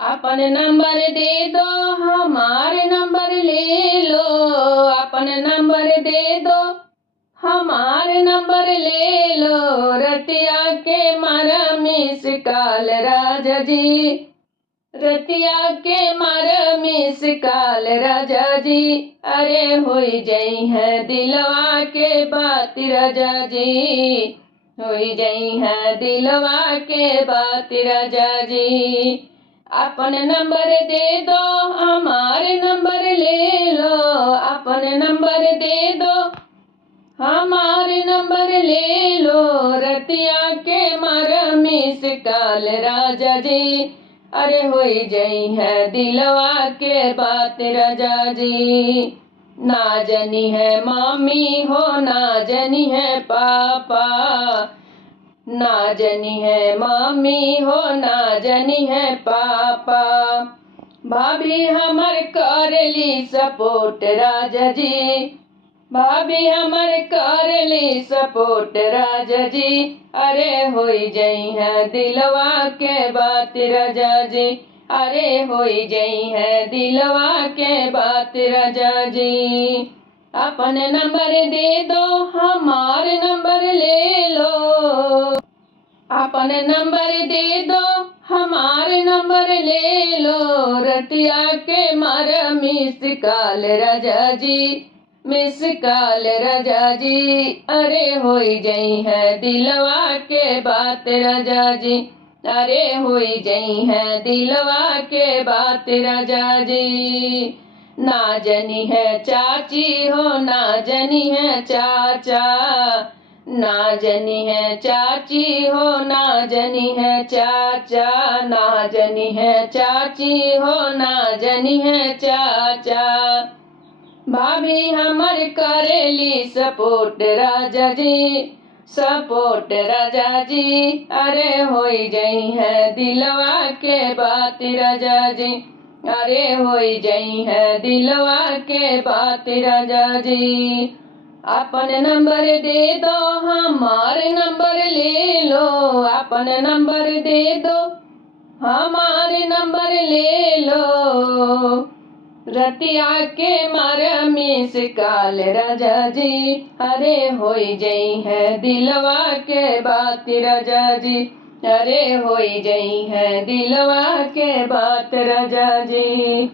अपन number दे दो हमारे number ले लो। अपन नंबर दे दो हमारे नंबर ले लो। रतिया के मारा मिस काल राजा जी। रतिया के मारा मिस काल राजा जी। अरे होई जई है दिलवा के बात राजा जी। होई जई है दिलवा के बात राजा जी। अपन नंबर दे दो हमारे नंबर ले लो। अपन नंबर दे दो हमारे नंबर ले लो। रतिया के मारा मिस काल राजा जी। अरे होई जई है दिलवा के बात राजा जी। ना जनी है मामी हो ना जनी है पापा। ना जनी है मामी हो ना जनी है पापा। भाभी हमर करली सपोर्ट राजा जी। भाभी हमर करली सपोर्ट राजा जी। अरे होई जई है दिलवा के बात राजा जी। अरे होई जई है दिलवा के बात राजा जी। अपन नंबर दे दो हमारे नंबर ले लो। अपन नंबर दे दो हमारे नंबर ले लो। रतिया के मारा मिस काल राजा जी। मिस काल राजा जी। अरे होई जई है दिलवा के बात राजा जी। अरे होई जई है दिलवा के बात राजा जी। ना जनी है चाची हो ना जनी है चाचा। ना जनी है चाची हो ना जनी है चाचा। ना जनी है चाची हो ना जनी है चाचा। भाभी हमर करेली सपोर्ट राजा जी। सपोर्ट राजा जी। अरे होई जई है दिलवा के बात राजा जी। अरे होई जई है दिलवा के बात राजा जी। अपन नंबर दे दो हमारे नंबर ले लो। अपन नंबर दे दो हमारे नंबर ले लो। रतिया के मारा मिस काल राजा जी। अरे होई जई है दिलवा के बात राजा जी। अरे होई जई है दिलवा के बात राजा जी।